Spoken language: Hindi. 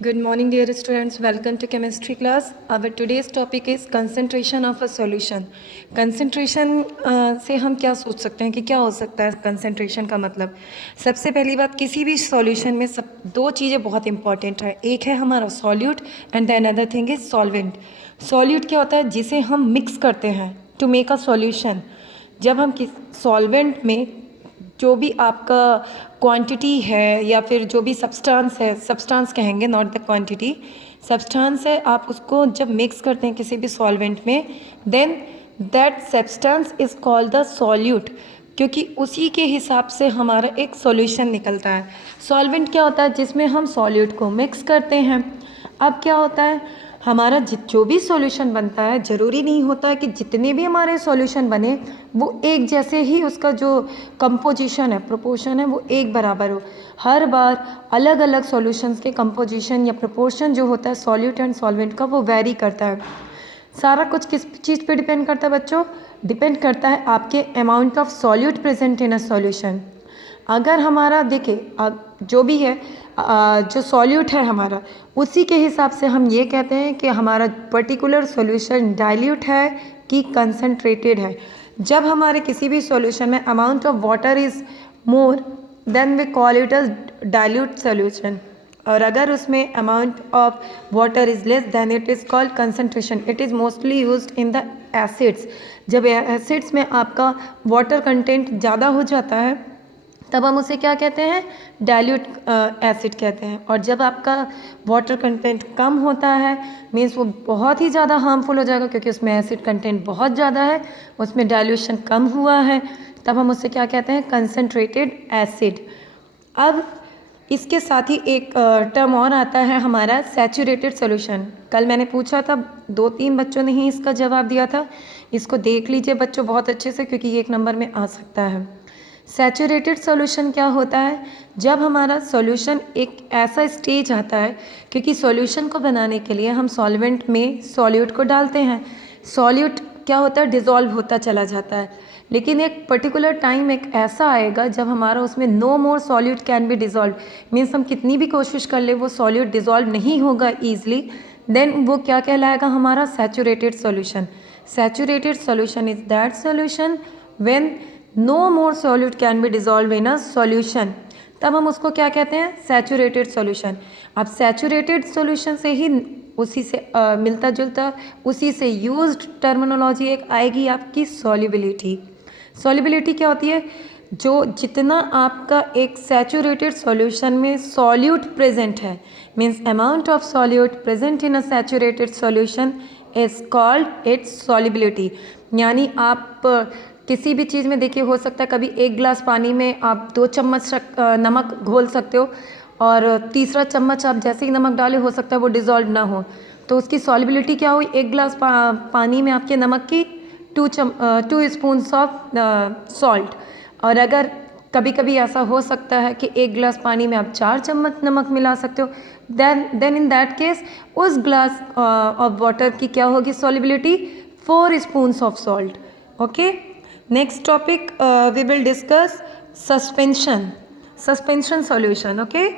Good morning, dear students. Welcome to chemistry class. Our today's topic is concentration of a solution. Concentration से हम क्या सोच सकते हैं कि क्या हो सकता है concentration का मतलब। सबसे पहली बात, किसी भी solution में सब दो चीज़ें बहुत important है। एक है हमारा solute and the another thing is solvent. Solute क्या होता है? जिसे हम mix करते हैं to make a solution. जब हम किस solvent में जो भी आपका क्वांटिटी है या फिर जो भी सब्सटेंस है, सब्सटेंस कहेंगे नॉट द क्वांटिटी, सब्सटेंस है, आप उसको जब मिक्स करते हैं किसी भी सॉल्वेंट में, then that substance is called the solute, क्योंकि उसी के हिसाब से हमारा एक सॉल्यूशन निकलता है। सॉल्वेंट क्या होता है? जिसमें हम सॉल्यूट को मिक्स करते हैं। अब क्या होता है, हमारा जो भी सॉल्यूशन बनता है, ज़रूरी नहीं होता है कि जितने भी हमारे सॉल्यूशन बने वो एक जैसे ही उसका जो कंपोजिशन है, प्रोपोर्शन है, वो एक बराबर हो। हर बार अलग अलग सॉल्यूशंस के कंपोजिशन या प्रोपोर्शन जो होता है सॉल्यूट एंड सॉल्वेंट का, वो वेरी करता है। सारा कुछ किस चीज़ पे डिपेंड करता है बच्चों? डिपेंड करता है आपके amount of solute present in a solution. अगर हमारा देखिए जो भी है, जो सॉल्यूट है हमारा, उसी के हिसाब से हम ये कहते हैं कि हमारा पर्टिकुलर सॉल्यूशन डाइल्यूट है कि कंसनट्रेटेड है। जब हमारे किसी भी सॉल्यूशन में amount of water is more, then we call it a dilute solution. और अगर उसमें amount of water is less, then it is called concentration. It is mostly used in the acids. जब एसिड्स में आपका वाटर कंटेंट ज़्यादा हो जाता है, तब हम उसे क्या कहते हैं? डाइल्यूट एसिड कहते हैं। और जब आपका वाटर कंटेंट कम होता है, मीन्स वो बहुत ही ज़्यादा हार्मफुल हो जाएगा, क्योंकि उसमें एसिड कंटेंट बहुत ज़्यादा है, उसमें डाइल्यूशन कम हुआ है, तब हम उसे क्या कहते हैं? Concentrated acid. अब इसके साथ ही एक टर्म और आता है हमारा, सैचुरेटेड सॉल्यूशन। कल मैंने पूछा था, 2-3 बच्चों ने ही इसका जवाब दिया था। इसको देख लीजिए बच्चों बहुत अच्छे से, क्योंकि ये 1 नंबर में आ सकता है। सैचुरेटेड सॉल्यूशन क्या होता है? जब हमारा सॉल्यूशन एक ऐसा स्टेज आता है, क्योंकि सॉल्यूशन को बनाने के लिए हम सॉल्वेंट में सॉल्यूट को डालते हैं। सॉल्यूट क्या होता है? डिज़ोल्व होता चला जाता है, लेकिन एक पर्टिकुलर टाइम एक ऐसा आएगा जब हमारा उसमें no more solute can be dissolve. Means हम कितनी भी कोशिश कर ले, वो सॉल्यूट डिज़ोल्व नहीं होगा ईजिली, देन वो क्या कहलाएगा? हमारा saturated solution. Saturated solution is that solution when no more solute can be dissolve in a solution, तब हम उसको क्या कहते हैं? Saturated solution. अब सैचुरेटेड सॉल्यूशन से ही उसी से मिलता जुलता, उसी से यूज्ड टर्मिनोलॉजी एक आएगी आपकी सॉल्युबिलिटी। सॉल्युबिलिटी क्या होती है? जो जितना आपका एक सैचुरेटेड सॉल्यूशन में सॉल्यूट प्रेजेंट है, means amount of solute present in a saturated solution is called its solubility. यानी आप किसी भी चीज़ में देखिए, हो सकता है कभी 1 गिलास पानी में आप 2 चम्मच नमक घोल सकते हो, और तीसरा चम्मच आप जैसे ही नमक डाले, हो सकता है वो डिज़ोल्व ना हो, तो उसकी सॉल्युबिलिटी क्या हुई? 1 गिलास पानी में आपके नमक की 2 स्पून्स ऑफ सॉल्ट। और अगर कभी कभी ऐसा हो सकता है कि 1 गिलास पानी में आप 4 चम्मच नमक मिला सकते हो, देन इन दैट केस उस ग्लास ऑफ वाटर की क्या होगी solubility? 4 spoons of salt. Okay, next topic we will discuss suspension solution. Okay,